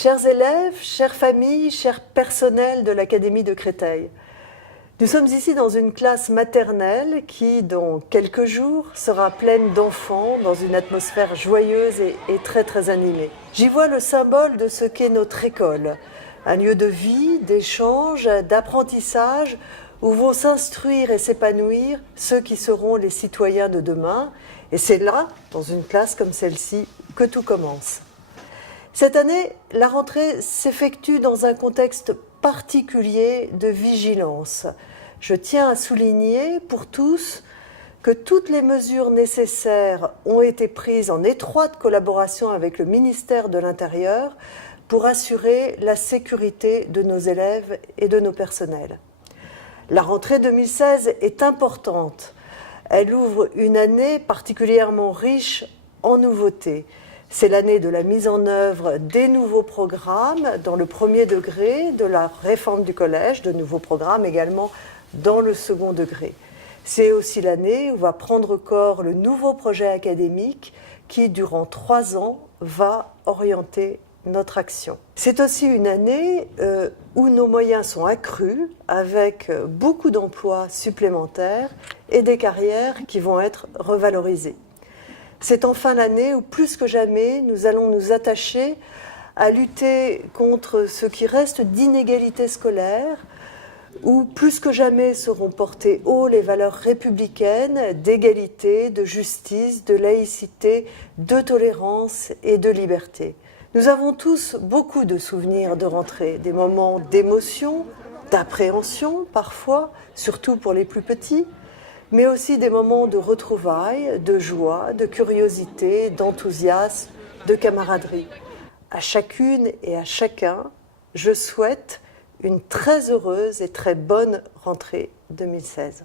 Chers élèves, chères familles, chers personnels de l'Académie de Créteil, nous sommes ici dans une classe maternelle qui, dans quelques jours, sera pleine d'enfants dans une atmosphère joyeuse et très très animée. J'y vois le symbole de ce qu'est notre école, un lieu de vie, d'échange, d'apprentissage, où vont s'instruire et s'épanouir ceux qui seront les citoyens de demain. Et c'est là, dans une classe comme celle-ci, que tout commence. Cette année, la rentrée s'effectue dans un contexte particulier de vigilance. Je tiens à souligner pour tous que toutes les mesures nécessaires ont été prises en étroite collaboration avec le ministère de l'Intérieur pour assurer la sécurité de nos élèves et de nos personnels. La rentrée 2016 est importante. Elle ouvre une année particulièrement riche en nouveautés. C'est l'année de la mise en œuvre des nouveaux programmes dans le premier degré, de la réforme du collège, de nouveaux programmes également dans le second degré. C'est aussi l'année où va prendre corps le nouveau projet académique qui, durant 3 ans, va orienter notre action. C'est aussi une année où nos moyens sont accrus avec beaucoup d'emplois supplémentaires et des carrières qui vont être revalorisées. C'est enfin l'année où, plus que jamais, nous allons nous attacher à lutter contre ce qui reste d'inégalités scolaires, où plus que jamais seront portées haut les valeurs républicaines d'égalité, de justice, de laïcité, de tolérance et de liberté. Nous avons tous beaucoup de souvenirs de rentrée, des moments d'émotion, d'appréhension parfois, surtout pour les plus petits, mais aussi des moments de retrouvailles, de joie, de curiosité, d'enthousiasme, de camaraderie. À chacune et à chacun, je souhaite une très heureuse et très bonne rentrée 2016.